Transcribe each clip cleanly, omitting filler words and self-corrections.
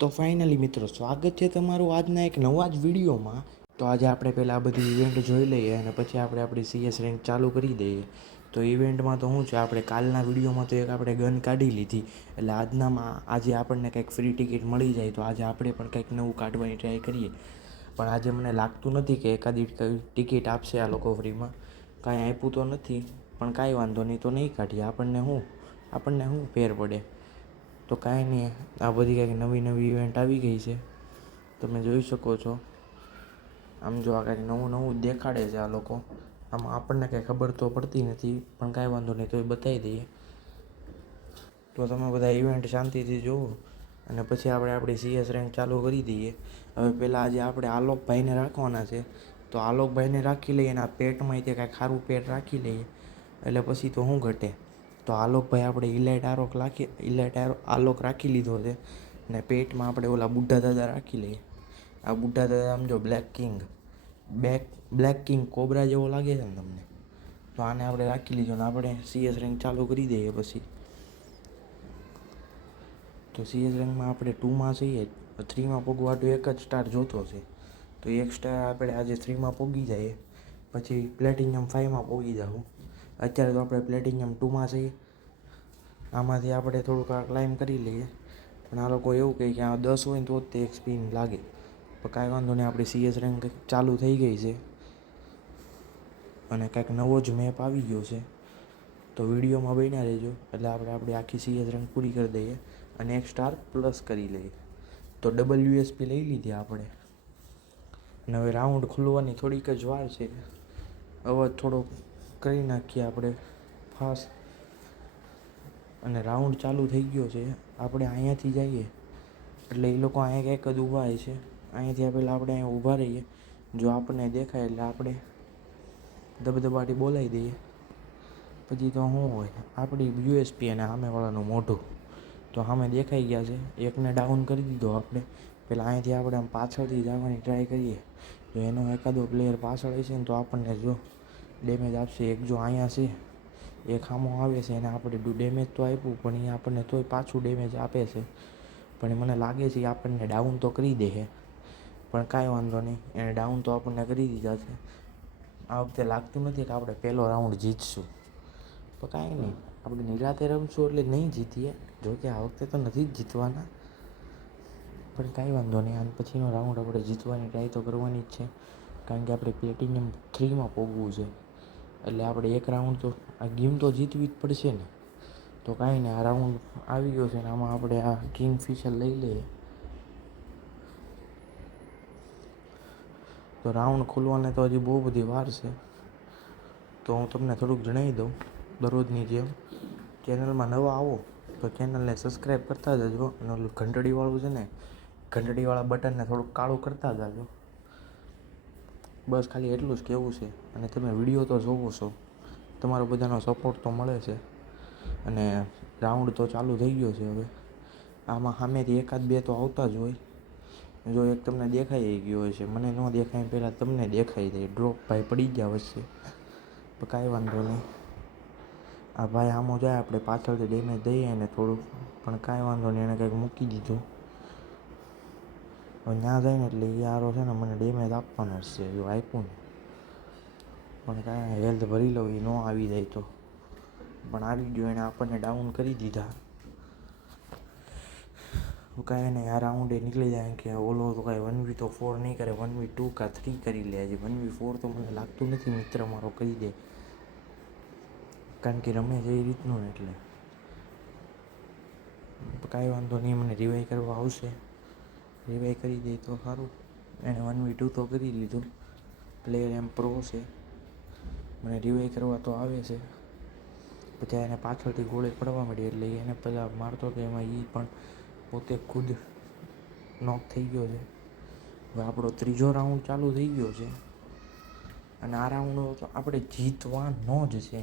તો ફાઇનલી મિત્રો, સ્વાગત છે તમારું આજના એક નવા જ વિડીયોમાં. તો આજે આપણે પહેલાં આ બધી ઇવેન્ટ જોઈ લઈએ અને પછી આપણે આપણી CS રેન્ક ચાલુ કરી દઈએ. તો ઇવેન્ટમાં તો શું છે, આપણે કાલના વિડીયોમાં તો એક આપણે ગન કાઢી લીધી, એટલે આજે આપણને કંઈક ફ્રી ટિકિટ મળી જાય તો આજે આપણે પણ કંઈક નવું કાઢવાની ટ્રાય કરીએ. પણ આજે મને લાગતું નથી કે એકાદી ટિકિટ આપશે આ લોકો ફ્રીમાં. કાંઈ આપ્યું તો નથી, પણ કાંઈ વાંધો નહીં, તો નહીં કાઢીએ. આપણને શું ફેર પડે. તો કાંઈ નહીં, આ બધી કંઈક નવી નવી ઇવેન્ટ આવી ગઈ છે, તમે જોઈ શકો છો. આમ જો આ કંઈક નવું નવું દેખાડે છે આ લોકો. આમાં આપણને કંઈ ખબર તો પડતી નથી, પણ કાંઈ વાંધો નહીં, તો એ બતાવી દઈએ. તો તમે બધા ઇવેન્ટ શાંતિથી જુઓ અને પછી આપણે આપણી CS રેન્ક ચાલુ કરી દઈએ. હવે પહેલાં આજે આપણે આલોકભાઈને રાખવાના છે, તો આલોકભાઈને રાખી લઈએ અને આ પેટમાં તે કાંઈક સારું પેટ રાખી લઈએ, એટલે પછી તો શું ઘટે. તો આલોકભાઈ આપણે ઇલાઇટ આલોક રાખી લીધો છે ને પેટમાં આપણે ઓલા બુઢા દાદા રાખી લઈએ. આ બુઢા દાદા આમ જો બ્લેક કિંગ કોબરા જેવો લાગે છે ને તમને, તો આને આપણે રાખી લીધો ને આપણે CS રેન્ક ચાલુ કરી દઈએ. પછી તો CS રેન્કમાં આપણે 2માં છીએ, 3માં પગવાટું એક જ સ્ટાર જોતો છે, તો એક સ્ટાર આપણે આજે 3માં પગી જાય, પછી પ્લેટિનિયમ 5માં પગી જાઉં. અત્યારે તો આપણે પ્લેટિનિયમ 2માં છીએ. આમાંથી આપણે થોડુંક આ ક્લાઇમ કરી લઈએ, પણ આ લોકો એવું કહે કે આ 10 હોય ને તો જ તે એક સ્પિન લાગે. પણ કાંઈ વાંધો નહીં, આપણી CS રેન્ક ચાલુ થઈ ગઈ છે અને કાંઈક નવો જ મેપ આવી ગયો છે. તો વિડીયોમાં બન્યા રહેજો, એટલે આપણે આપણી આખી CS રેન્ક પૂરી કરી દઈએ અને એક સ્ટાર પ્લસ કરી લઈએ. તો WSP લઈ લીધી આપણે, અને હવે રાઉન્ડ ખુલવાની થોડીક જ વાર છે. અવાજ થોડો કરી નાખીએ આપણે ફાસ્ટ, અને રાઉન્ડ ચાલુ થઈ ગયો છે. આપણે અહીંયાથી જઈએ એટલે એ લોકો અહીંયા કંઈક જ ઊભા છે. અહીંયાથી પહેલાં આપણે અહીંયા ઊભા રહીએ, જો આપણને દેખાય એટલે આપણે ધબધબાટી બોલાવી દઈએ. પછી તો શું હોય, આપણી USP અને સામેવાળાનું મોઢું. તો સામે દેખાઈ ગયા છે, એકને ડાઉન કરી દીધો આપણે. પહેલાં અહીંયાથી આપણે આમ પાછળથી જવાની ટ્રાય કરીએ, જો એનો એકાદો પ્લેયર પાછળ હશે ને તો આપણને જો ડેમેજ આપશે. એક જો અહીંયા છે, એક સામો આવે છે, એને આપણે ડેમેજ તો આપ્યું, પણ એ આપણને તોય પાછું ડેમેજ આપે છે. પણ મને લાગે છે કે આપણને ડાઉન તો કરી દે છે, પણ કાંઈ વાંધો નહીં, એને ડાઉન તો આપણને કરી દીધા છે. આ વખતે લાગતું નથી કે આપણે પહેલો રાઉન્ડ જીતશું, તો કાંઈ નહીં, આપણે નિરાતે રમશું એટલે નહીં જીતીએ. જોકે આ વખતે તો નથી જ જીતવાના, પણ કાંઈ વાંધો નહીં. આને પછીનો રાઉન્ડ આપણે જીતવાની ટ્રાય તો કરવાની જ છે, કારણ કે આપણે પ્લેટિનિયમ 3માં પહોંચવું છે. એટલે આપણે એક રાઉન્ડ તો આ ગેમ તો જીતવી જ પડશે ને. તો કાંઈ નહીં, આ રાઉન્ડ આવી ગયો છે ને આમાં આપણે આ કિંગફિશર લઈ લઈએ. તો રાઉન્ડ ખોલવાને તો હજી બહુ બધી વાર છે, તો હું તમને થોડુંક જણાવી દઉં. દરરોજની જેમ ચેનલમાં નવા આવો તો ચેનલને સબસ્ક્રાઈબ કરતા જજો, અને ઓલું ઘંટડીવાળું છે ને, ઘંટડીવાળા બટનને થોડુંક કાળું કરતા જજો. બસ ખાલી એટલું જ કહેવું છે. અને તમે વિડીયો તો જોવો છો, તમારો બધાનો સપોર્ટ તો મળે છે. અને રાઉન્ડ તો ચાલુ થઈ ગયો છે. હવે આમાં સામેથી એકાદ બે તો આવતા જ હોય. જો એક તમને દેખાઈ ગયો હોય છે, મને ન દેખાય પહેલાં તમને દેખાઈ જાય. ડ્રોપ ભાઈ પડી ગયા વચ્ચે, પણ કાંઈ વાંધો નહીં. આ ભાઈ આમો જાય, આપણે પાછળથી ડેમેજ દઈએ ને થોડુંક, પણ કાંઈ વાંધો નહીં, એને કંઈક મૂકી દીધું. હવે ત્યાં જાય ને એટલે એ આરો છે ને મને ડેમેજ આપવાનો જ છે. જો આપ્યું ને, પણ કાંઈ હેલ્થ ભરી લઉં, એ ન આવી જાય તો. પણ આવી ગયો, એને આપણને ડાઉન કરી દીધા. કાંઈ નહીં, આ રાઉન્ડે નીકળી જાય કે ઓલો તો કાંઈ 1v4 નહીં કરે, 1v2 કાં 3 કરી લે. હજી 1v4 તો મને લાગતું નથી મિત્ર મારો કરી દે, કારણ કે રમે છે એ રીતનું ને. એટલે કાંઈ વાંધો નહીં, મને રિવાઈ કરવા આવશે. રિવાઈ કરી દે તો સારું. એણે 1v2 તો કરી લીધું, પ્લેયર એમ પ્રો છે, મને રિવાઈ કરવા તો આવે છે. પછી એને પાછળથી ગોળે પડવા માંડી, એટલે એને પહેલાં મારતો તો એમાં એ પણ પોતે ખુદ નોક થઈ ગયો છે. હવે આપણો ત્રીજો રાઉન્ડ ચાલુ થઈ ગયો છે, અને આ રાઉન્ડ તો આપણે જીતવાનો જ છે.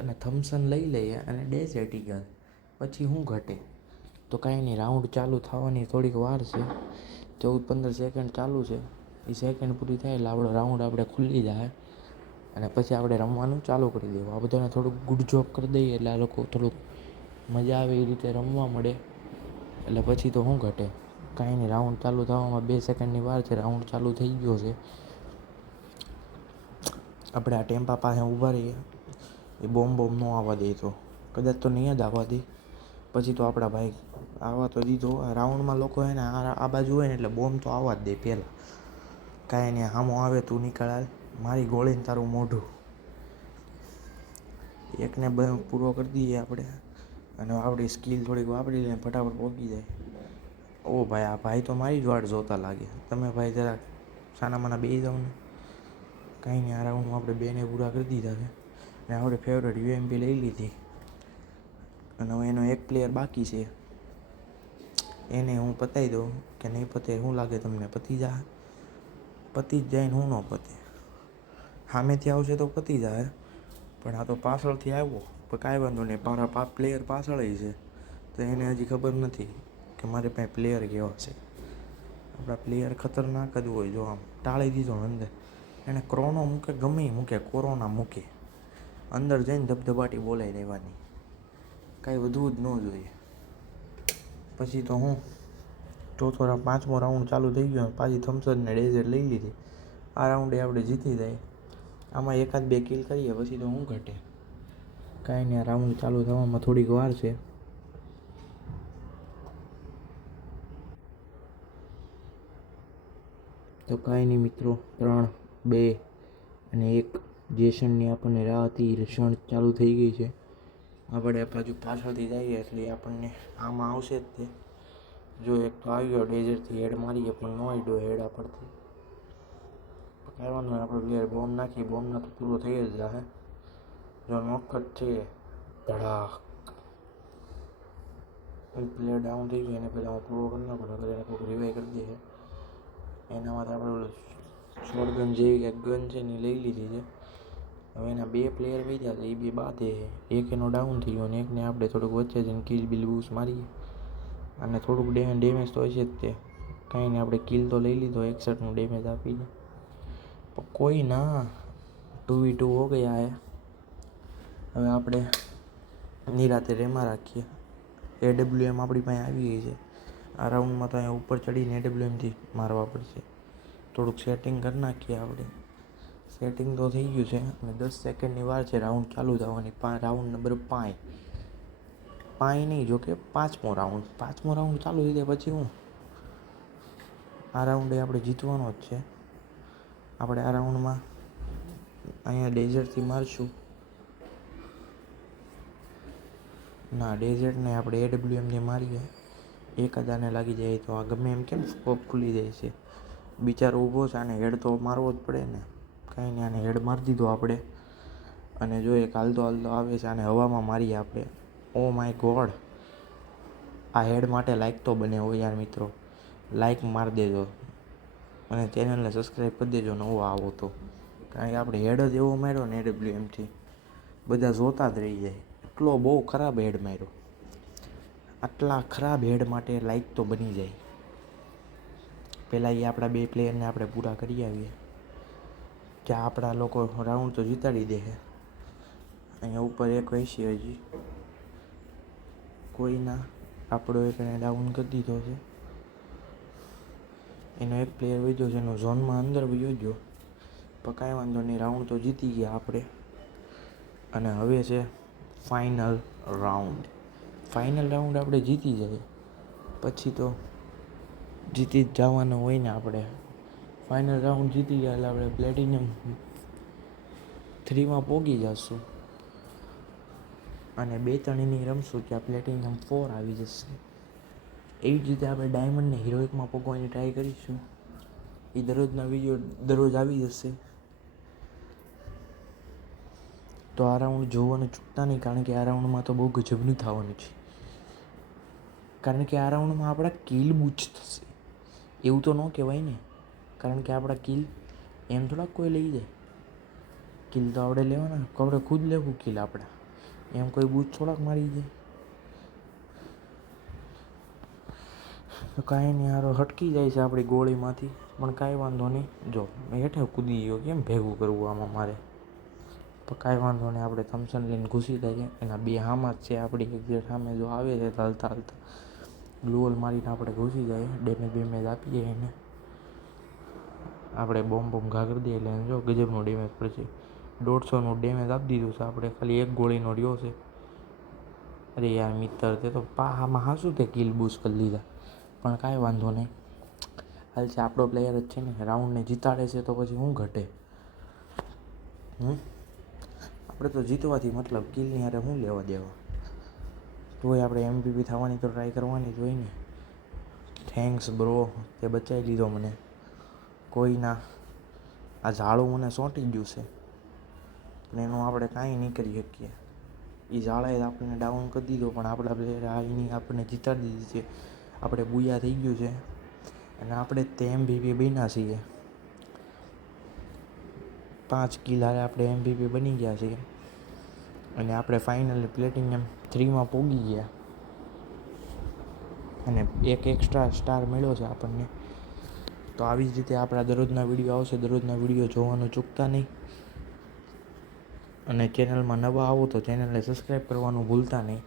અને થમ્સન લઈ લઈએ અને ડેઝર્ટિગલ, પછી શું ઘટે. તો કાંઈ નહીં, રાઉન્ડ ચાલુ થવાની થોડીક વાર છે, 14-15 સેકન્ડ ચાલુ છે. એ સેકન્ડ પૂરી થાય એટલે આપણો રાઉન્ડ આપણે ખુલ્લી જાય, અને પછી આપણે રમવાનું ચાલુ કરી દેવું. આ બધાને થોડુંક ગુડ જોબ કરી દઈએ એટલે આ લોકો થોડુંક મજા આવે એ રીતે રમવા મળે, એટલે પછી તો શું ઘટે. કાંઈ નહીં, રાઉન્ડ ચાલુ થવામાં 2 સેકન્ડની વાર છે. રાઉન્ડ ચાલુ થઈ ગયો છે. આપણે આ ટેમ્પા પાસે ઊભા રહીએ. એ બોમ્બ ન આવવા દે તો કદાચ તો નહીં જ આવવા દે. પછી તો આપણા ભાઈ આવવા તો દીધો. આ રાઉન્ડમાં લોકો હે ને આ બાજુ હોય ને એટલે બોમ્બ તો આવવા જ દે પહેલાં. કાંઈ નહીં, સામો આવે તું નીકળાલ, મારી ગોળીને તારું મોઢું. એકને પૂરો કરી દઈએ આપણે, અને આપણી સ્કિલ થોડીક વાપરી લઈએ, ફટાફટ પહોંચી જાય. ઓ ભાઈ, આ ભાઈ તો મારી જ વાટ જોતા લાગે. તમે ભાઈ જરાક સાનામાના બેસી જાઓ ને. કાંઈ નહીં, આ રાઉન્ડમાં આપણે 2ને પૂરા કરી દીધા છે. અને આપણે ફેવરેટ યુએમપી લઈ લીધી. અને હવે એનો એક પ્લેયર બાકી છે. એને હું પતાવી દઉં કે નહીં પતે? શું લાગે તમને? પતી જાય? પતી જ જાય ને, હું ન પતે? સામેથી આવશે તો પતી જાય, પણ આ તો પાછળથી આવ્યો. પણ કાંઈ વાંધો નહીં, મારા પ્લેયર પાછળ છે તો એને હજી ખબર નથી કે મારે પાસે પ્લેયર કેવા છે. આપણા પ્લેયર ખતરનાક જ હોય. જો આમ ટાળી દીધો અંદર. એને ક્રોનો મૂકે, ગમે મૂકે, કોરોના મૂકે, અંદર જઈને ધબધબાટી બોલાવી દેવાની. કાંઈ વધવું જ ન જોઈએ. પછી તો હું ચોથો 5મો રાઉન્ડ ચાલુ થઈ ગયો. પાછી થમ્સઅપ ને ડેઝર્ટ લઈ લીધી. આ રાઉન્ડે આપણે જીતી જાય. આમાં 1-2 કિલ કરીએ પછી તો શું ઘટે? કાંઈ નહીં, આ રાઉન્ડ ચાલુ થવામાં થોડીક વાર છે. તો કાંઈ નહીં મિત્રો, 3, 2 અને 1 જેસનની આપણને રાહ હતી. ક્ષણ ચાલુ થઈ ગઈ છે. આપણે બાજુ પાછળથી જઈએ એટલે આપણને આમાં આવશે જ તે. જો એક તો આવી ગયો ડેઝર્ટથી હેડ મારીએ, પણ ન આડ્યો હેડ આપણથી. કાંઈ વાંધો નહીં, આપણે પ્લેયર બોમ્બ નાખીએ. બોમ્બના તો પૂરો થઈ જ જાય. જો નોકટ છે, ધડાક પ્લેયર ડાઉન થઈ ગયો. એને પહેલાં હું પૂરો કરી નાખું, અગર એને કોઈ રિવાઈવ કરી દે. એનામાં આપણે ઓલું શોર્ટ ગન જેવી કંઈક ગન છે ને લઈ લીધી છે. હવે એના 2 પ્લેયર વધ્યા છે, એ 2 બાદે. એક એનો ડાઉન થઈ ગયો અને એકને આપણે થોડુંક વચ્ચે જઈને કિલ બિલ બૂસ મારીએ. અને થોડુંક ડેમેજ તો હશે જ તે. કાંઈ નહીં, આપણે કિલ તો લઈ લીધો, 61નું ડેમેજ આપીને. પણ કોઈ ના, 2v2 હો ગયા હે. હવે આપણે નિરાતે રેમાં રાખીએ. AWM આપણી પાસે આવી ગઈ છે. આ રાઉન્ડમાં તો અહીંયા ઉપર ચડીને AWMથી મારવા પડશે. થોડુંક સેટિંગ કરી નાખીએ આપણે. સેટિંગ તો થઈ ગયું છે અને 10 સેકન્ડની વાર છે રાઉન્ડ ચાલુ થવાની. રાઉન્ડ નંબર 5 નહીં, જો કે 5મો રાઉન્ડ. 5મો રાઉન્ડ ચાલુ થઈ જાય પછી હું આ રાઉન્ડે આપણે જીતવાનો જ છે. આપણે આ રાઉન્ડમાં અહીંયા ડેઝર્ટથી મારશું. ના, ડેઝર્ટને આપણે AWMથી મારીએ. એક હજારને લાગી જાય તો આ ગમે એમ કેમ સ્કોપ ખુલી જાય છે. બિચારો ઊભો છે, આને હેડ તો મારવો જ પડે ને. કાંઈ નહીં, આને હેડ મારી દીધો આપણે. અને જો એક હાલતો આવે છે, આને હવામાં મારીએ આપણે. ઓ માય ગોડ, આ હેડ માટે લાઈક તો બને હોય યાર મિત્રો. લાઈક મારી દેજો અને ચેનલને સબસ્ક્રાઈબ કરી દેજો નવો આવો તો. કારણ કે આપણે હેડ જ એવો માર્યો ને AWMથી, બધા જોતા જ રહી જાય. એટલો બહુ ખરાબ હેડ માર્યો. આટલા ખરાબ હેડ માટે લાઈક તો બની જાય. પહેલાં એ આપણા 2 પ્લેયરને આપણે પૂરા કરી આવીએ. ત્યાં આપણા લોકો રાઉન્ડ તો જીતાડી દે છે. અહીંયા ઉપર એક હશે હજી કોઈના. આપણો એકને ડાઉન કરી દીધો છે. એનો એક પ્લેયર વધ્યો છે, એનો ઝોનમાં અંદર વયો ગયો. પણ કાંઈ વાંધો નહીં, રાઉન્ડ તો જીતી ગયા આપણે. અને હવે છે ફાઇનલ રાઉન્ડ. ફાઇનલ રાઉન્ડ આપણે જીતી જાય પછી તો જીતી જ જવાનું હોય ને. આપણે ફાઇનલ રાઉન્ડ જીતી ગયા એટલે આપણે પ્લેટિનમ 3માં પહોંચી જશું. અને 2-3 ઇનિંગ રમશું ત્યાં પ્લેટિનમ 4 આવી જશે. એવી જ રીતે આપણે ડાયમંડને હિરોઇકમાં પહોંચવાની ટ્રાય કરીશું. એ દરરોજના વિડીયો દરરોજ આવી જશે. તો આ રાઉન્ડ જોવાનું ચૂકતા નહીં, કારણ કે આ રાઉન્ડમાં તો બહુ ગજબનું થવાનું છે. કારણ કે આ રાઉન્ડમાં આપણા કિલ બૂચ થશે. એવું તો ન કહેવાય ને, કારણ કે આપણા કિલ એમ થોડાક કોઈ લઈ જાય. કિલ તો આપણે લેવાના, આપણે ખુદ લેવું કિલ આપણા. એમ કોઈ બૂચ થોડાક મારી જાય. તો કાંઈ નહીં, હારો હટકી જાય છે આપણી ગોળીમાંથી, પણ કાંઈ વાંધો નહીં. જો હેઠે કૂદી ગયો, કેમ ભેગું કરવું આમાં મારે? પણ કાંઈ વાંધો નહીં, આપણે થમ્સન લઈને ઘૂસી જાય. એના 2 હામાં જ છે આપણી એક્ઝેક્ટ સામે. જો આવે છે તો હાલતા ગ્લુઅલ મારીને આપણે ઘૂસી જાય, ડેમેજ બેમેજ આપીએ એને, આપણે બોમ્બ ઘા કરી દઈએ એટલે એને જો ગજબનો ડેમેજ પડશે. 150નું ડેમેજ આપી દીધું છે આપણે, ખાલી એક ગોળીનો રહ્યો છે. અરે યાર મિત્ર, તે તો આમાં હા શું તે કિલ બૂસ્ટ કરી લીધા, પણ કાંઈ વાંધો નહીં. હાલ છે, આપણો પ્લેયર જ છે ને, રાઉન્ડને જીતાડે છે તો પછી શું ઘટે. આપણે તો જીતવાથી મતલબ, કિલની હારે શું લેવા દેવા. તોય આપણે MVP થવાની તો ટ્રાય કરવાની જ હોય ને. થેન્ક્સ બ્રો, તે બચાવી લીધો મને. કોઈ ના, આ ઝાડું મને સોંટી ગયું છે, પણ એનું આપણે કાંઈ નહીં કરી શકીએ. એ ઝાડાએ આપણને ડાઉન કરી દીધો, પણ આપણા પ્લેયરે આ ઇનિંગ આપણને જીતાડી દીધી છે. આપણે બુયા થઈ ગયું છે અને આપણે જ તે MVP બન્યા છીએ. 5 કિલ હારે આપણે MVP બની ગયા છીએ અને આપણે ફાઇનલી પ્લેટિનમ 3માં પહોંચી ગયા અને એક એક્સ્ટ્રા સ્ટાર મળ્યો છે આપણને. તો આવી જ રીતે આપણા દરરોજના વિડીયો આવશે, દરરોજના વિડીયો જોવાનું ચૂકતા નહીં. અને ચેનલમાં નવા આવો તો ચેનલને સબસ્ક્રાઈબ કરવાનું ભૂલતા નહીં.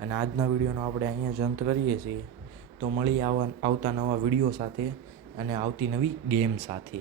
અને આજના વિડીયોનો આપણે અહીંયા જ અંત કરીએ છીએ. તો મળીએ આવતા નવા વિડીયો સાથે અને આવતી નવી ગેમ સાથે.